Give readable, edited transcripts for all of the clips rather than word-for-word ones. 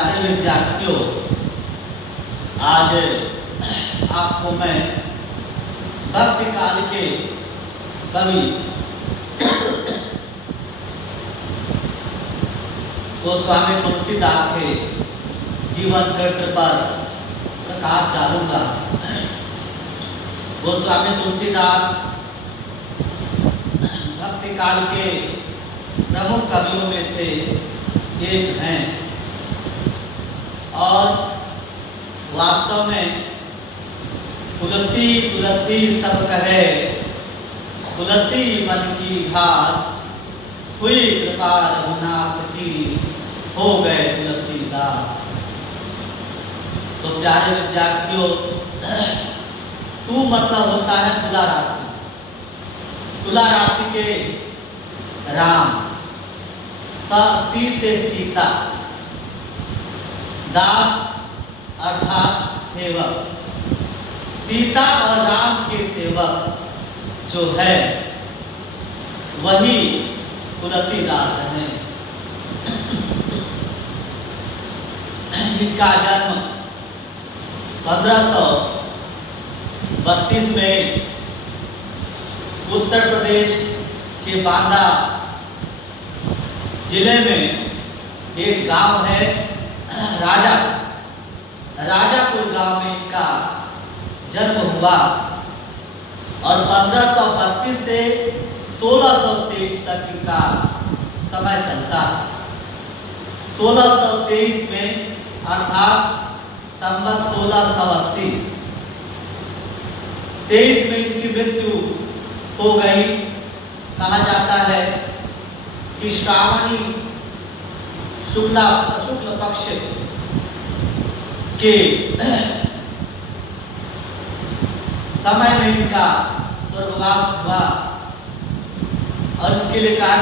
प्यारे विद्यार्थियों, आज आपको मैं भक्ति काल के कवि गोस्वामी तुलसीदास के जीवन चरित्र पर प्रकाश डालूंगा। गोस्वामी तुलसीदास भक्ति काल के प्रमुख कवियों में से एक हैं और वास्तव में तुलसी तुलसी सब कहे, तुलसी मन की घास, हुई कृपा रघुनाथ की, हो गए तुलसीदास। तो प्यारे विद्यार्थियों, तू मतलब होता है तुला राशि। तुला राशि के राम, सी से सीता, दास अर्थात सेवक। सीता और राम के सेवक जो है वही तुलसीदास हैं। इनका जन्म 1532 में उत्तर प्रदेश के बांदा जिले में एक गांव है राजापुर गांव में इनका जन्म हुआ और 1532 से 1623 तक इनका समय चलता है। 1623 में अर्थात संवत 1680, 23 में इनकी मृत्यु हो गई। कहा जाता है कि श्रावणी शुक्ल पक्ष के समय में इनका स्वर्गवास हुआ और उनके लिए कहा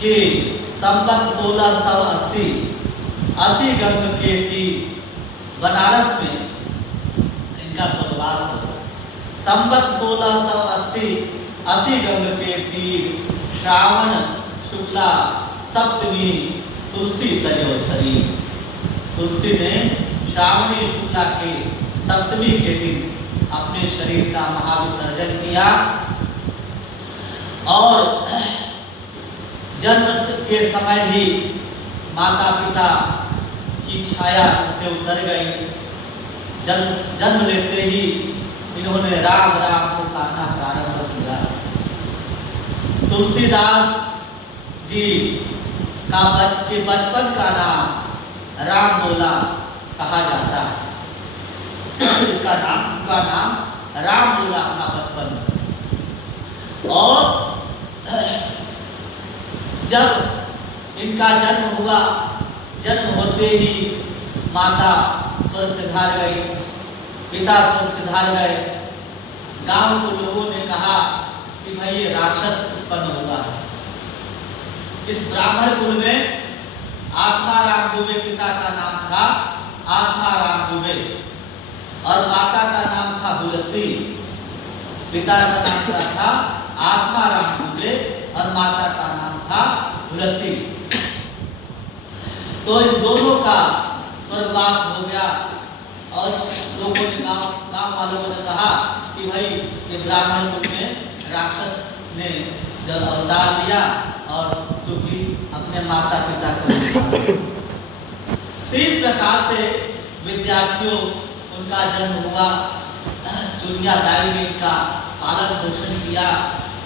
कि संवत 1680 गर्भ के बनारस में इनका स्वर्गवास हुआ। संवत 1680 गर्भ के श्रावण शुक्ला सप्तमी तुलसी तजो शरीर। तुलसी ने श्रावणी शुक्ला के सप्तमी के दिन अपने शरीर का महाविसर्जन किया और जन्म के समय ही माता पिता की छाया से उतर गई। जन्म लेते ही इन्होंने राम राम को कहना प्रारंभ किया। तुलसीदास जी का बचपन का नाम राम बोला कहा जाता है। उनका नाम राम बोला था बचपन में। और जब इनका जन्म हुआ, जन्म होते ही माता स्वर्ग सिधार गई, पिता स्वर्ग सिधार गए। गांव के लोगों ने कहा कि भाई ये राक्षस उत्पन्न हुआ है। इस ब्राह्मण कुल में आत्माराम दुबे पिता का नाम था, आत्माराम दुबे, और माता का नाम था तुलसी। पिता का नाम क्या था? आत्माराम दुबे और माता का नाम था तुलसी। तो इन दोनों का स्वर्गवास हो गया और लोगों ने गांव वालों ने कहा कि भाई ये ब्राह्मण कुल में राक्षस ने जब अवतार लिया और चूंकि अपने माता पिता को तो इस प्रकार से विद्यार्थियों उनका जन्म हुआ। चुनियादाई ने इनका पालन पोषण किया।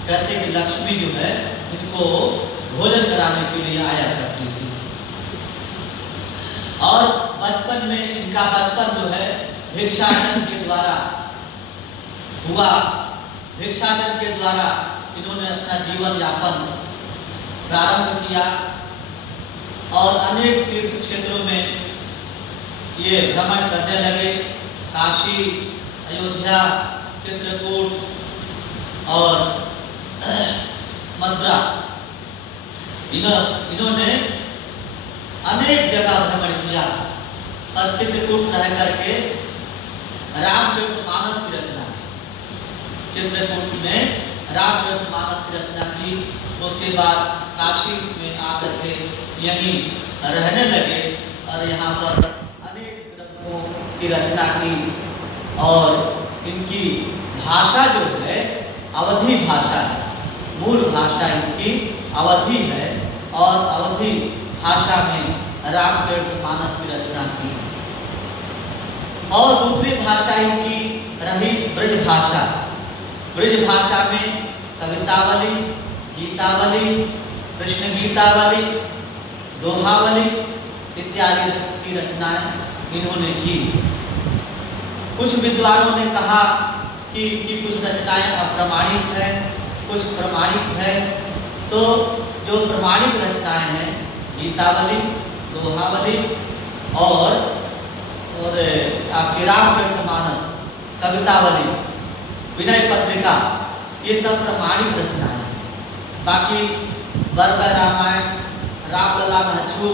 कहते कि लक्ष्मी जो है इनको भोजन कराने के लिए आया करती थी। और बचपन में इनका बचपन जो है भिक्षाटन के द्वारा हुआ। भिक्षाटन के द्वारा इन्होंने अपना जीवन यापन प्रारंभ किया और अनेक तीर्थ क्षेत्रों में ये भ्रमण करने लगे। काशी, अयोध्या, चित्रकूट और मथुरा, इन्होंने अनेक जगह भ्रमण किया। और चित्रकूट रह करके रामचरितमानस की रचना की। चित्रकूट में रामचरितमानस की रचना की। उसके बाद काशी में आकर के यहीं रहने लगे और यहाँ पर अनेक ग्रंथों की रचना की और इनकी भाषा जो है अवधी भाषा है। मूल भाषा इनकी अवधी है और अवधी भाषा में रामचरितमानस की रचना की। और दूसरी भाषा इनकी रही ब्रज भाषा। ब्रज भाषा में कवितावली, गीतावली, कृष्ण गीतावली, दोहावली इत्यादि की रचनाएं इन्होंने की। कुछ विद्वानों ने कहा कि कुछ रचनाएं अप्रमाणिक हैं, कुछ प्रमाणिक हैं। तो जो प्रमाणिक रचनाएं हैं गीतावली, दोहावली और आपकी रामचरितमानस, कवितावली, विनय पत्रिका, ये सब प्रमाणिक रचनाएं हैं। बाकी बरबर रामायण, रामलला महचू,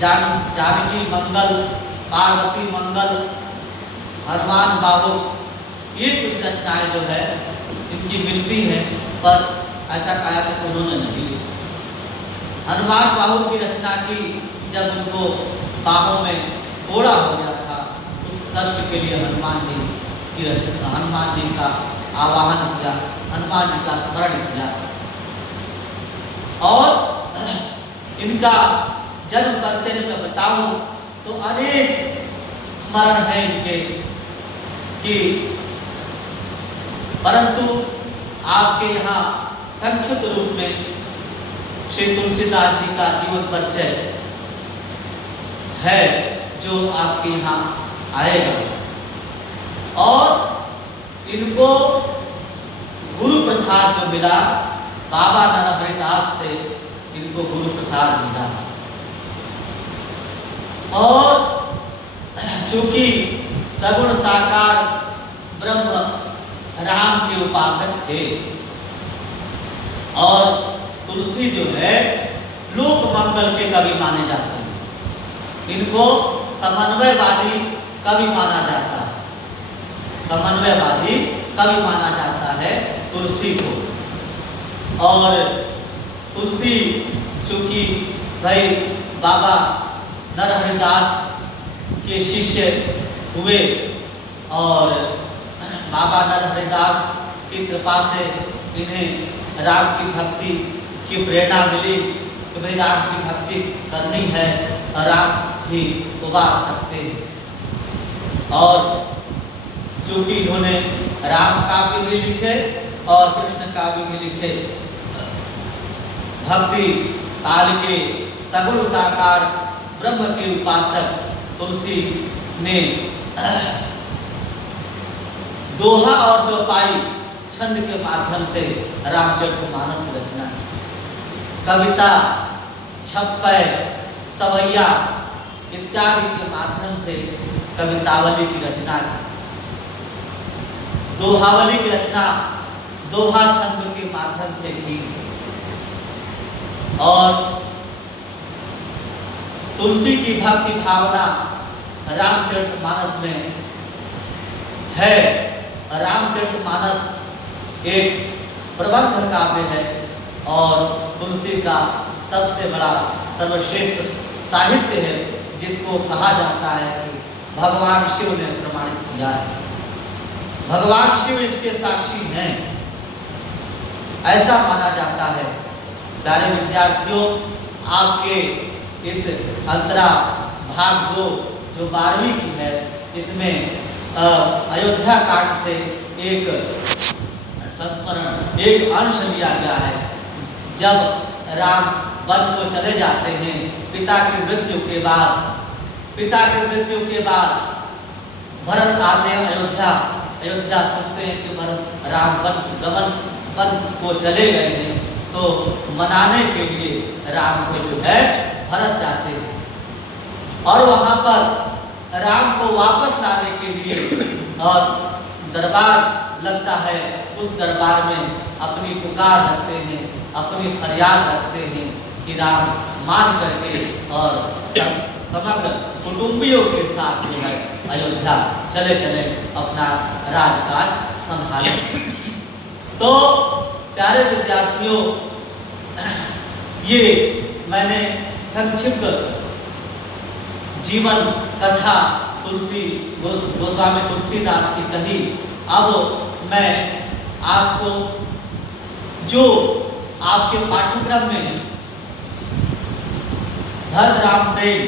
जानकी मंगल, पार्वती मंगल, हनुमान बाबू, ये कुछ रचनाएं जो है इनकी मिलती हैं, पर ऐसा कहा कि उन्होंने नहीं लिखी। हनुमान बाहु की रचना की जब उनको बाहों में फोड़ा हो गया था, उस कष्ट के लिए हनुमान जी की रचना, हनुमान जी का आवाहन किया, हनुमान जी का स्मरण किया। और इनका जन्म परिचय में बताऊं तो अनेक स्मरण है इनके कि, परंतु आपके यहाँ संक्षिप्त रूप में श्री तुलसीदास जी का जीवन परिचय है जो आपके यहाँ आएगा। और इनको गुरु प्रसाद जो मिला बाबा नरहरिदास से, इनको गुरु प्रसाद मिला। और चूंकि सगुण साकार ब्रह्म राम के उपासक थे और तुलसी जो है लोक मंगल के कवि माने जाते हैं। इनको समन्वयवादी कवि माना जाता है, समन्वयवादी कवि माना जाता है तुलसी को। और तुलसी चूंकि भाई बाबा नरहरिदास के शिष्य हुए और बाबा नरहरिदास की कृपा से इन्हें राम की भक्ति की प्रेरणा मिली कि भाई राम की भक्ति करनी है और राम ही उबार सकते हैं। और क्योंकि इन्होंने राम काव्य भी लिखे और कृष्ण काव्य भी लिखे, भक्ति काल के सगुण साकार ब्रह्म के उपासक तुलसी ने दोहा और चौपाई छंद के माध्यम से रामचरितमानस की रचना की। कविता, छप्पय, सवैया इत्यादि के माध्यम से कवितावली की रचना की। दोहावली की रचना दोहा छंद के माध्यम से की। और तुलसी की भक्ति भावना रामचरितमानस में है। रामचरितमानस एक प्रबंध काव्य है और तुलसी का सबसे बड़ा सर्वश्रेष्ठ साहित्य है, जिसको कहा जाता है कि भगवान शिव ने प्रमाणित किया है। भगवान शिव इसके साक्षी हैं, ऐसा माना जाता है। प्यारे विद्यार्थियों, आपके इस अंतरा भाग 2 जो 12वीं की है, इसमें अयोध्या कांड से एक संस्मरण, एक अंश लिया गया है। जब राम वन को चले जाते हैं पिता की मृत्यु के बाद, भरत आते हैं अयोध्या सुनते हैं कि भरत राम वन को चले गए हैं, तो मनाने के लिए राम को जो है भरत जाते हैं और वहाँ पर राम को वापस लाने के लिए और दरबार लगता है। उस दरबार में अपनी पुकार रखते हैं, अपनी फरियाद रखते हैं कि राम मान करके और समग्र कुटुंबियों के साथ जो है अयोध्या चले अपना राजकाज संभालें। तो प्यारे विद्यार्थियों, ये मैंने संक्षिप्त जीवन कथा गोस्वामी तुलसीदास की कही। अब मैं आपको जो आपके पाठ्यक्रम में भरत राम प्रेम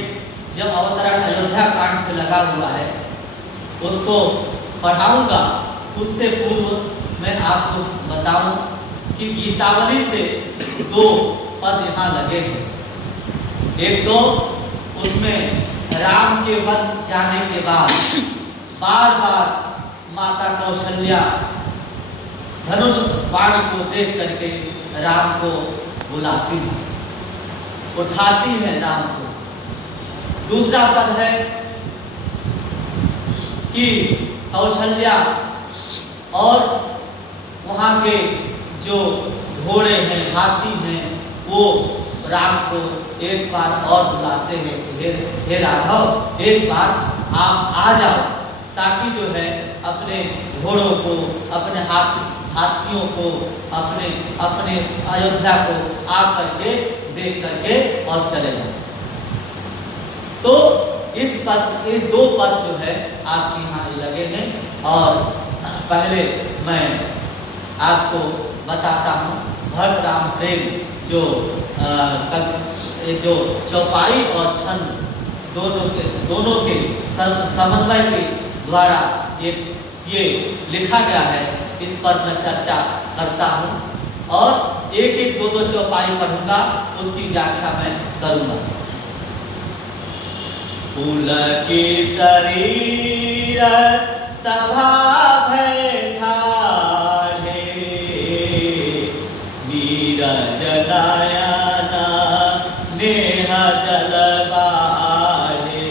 जब अवतरण अयोध्या कांड से लगा हुआ है उसको पढ़ाऊंगा। उससे पूर्व मैं आपको बताऊं कि गीतावली से 2 पद यहाँ लगे हैं। एक तो उसमें राम के वन जाने के बाद बार बार माता कौशल्या धनुष बाण को देख करके राम को बुलाती है, उठाती है राम को। दूसरा पद है कि कौशल्या और वहाँ के जो घोड़े हैं, हाथी हैं, वो राम को एक बार और बुलाते हैं कि हे राघव, एक बार आप आ जाओ, ताकि जो है अपने घोड़ों को, अपने हाथियों को, अपने अयोध्या को आ करके देख करके और चले जाओ। तो इस पद, ये 2 पद जो है आपके यहाँ लगे हैं। और पहले मैं आपको बताता हूँ भरत राम प्रेम जो चौपाई और छंद दोनों के समन्वय के द्वारा ये लिखा गया है, इस पर मैं चर्चा करता हूँ और एक 2 चौपाई पढ़ूंगा, उसकी व्याख्या मैं करूंगा। पुलकी शरीर सभा बैठाले, नीरज नयन नेह जल बारे,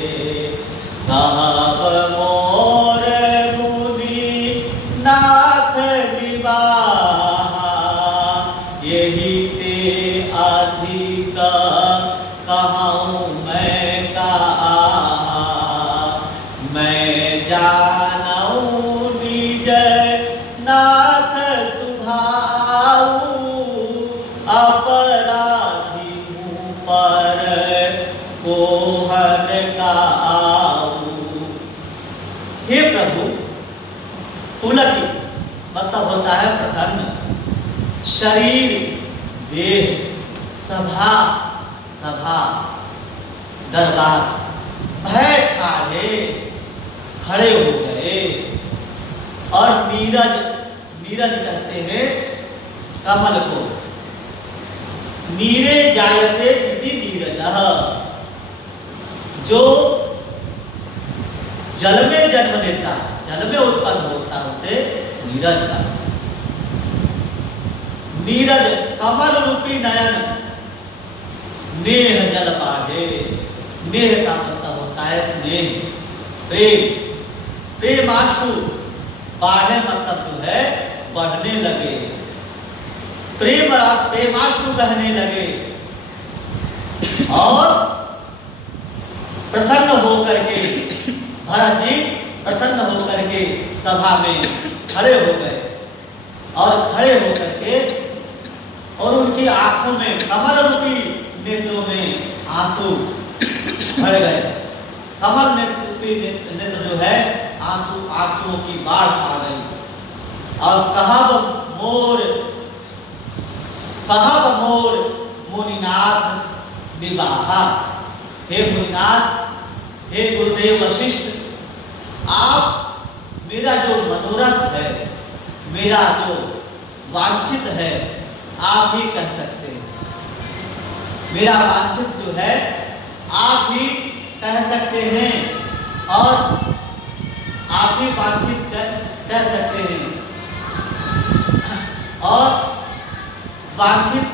कहब मोर मुनि नाथ निवाहा, यही ते अधिक कहूँ मैं कहा, मैं जानऊ निज नाथ सुभाऊ, अपराधी हूँ पर कोहन का आऊ। हे प्रभु, पुलक मतलब होता है प्रसन्न, शरीर देह, सभा दरबार, बैठाले खड़े हो गए। और नीरज कहते हैं कमल को, नीरे जायते इति नीरजः, जो जल में जन्म लेता है, जल में उत्पन्न होता है, उसे नीरज का। नीरज कमल रूपी नयन, नेह जल बाढ़े, नेह का मतलब होता है स्नेह, प्रेम, प्रेमाशु, बाढ़े मतलब जो है बढ़ने लगे, प्रेमाशु बहने लगे। और प्रसन्न होकर के भरत जी प्रसन्न होकर के सभा में खड़े हो गए, और खड़े होकर के और उनकी आंखों में, कमल रूपी नेत्रों में आंसू भर गए। कमल रूपी नेत्र जो है आंसुओं की बाढ़ आ गई। और कहब मोर मुनिनाथ विवाहा, हे मुनिनाथ, हे गुरुदेव वशिष्ठ, आप मेरा जो मनोरथ है, मेरा जो वांछित है, आप ही कह सकते हैं। मेरा वांछित जो है आप ही कह सकते हैं, और आप ही वांछित कह सकते हैं। और वांछित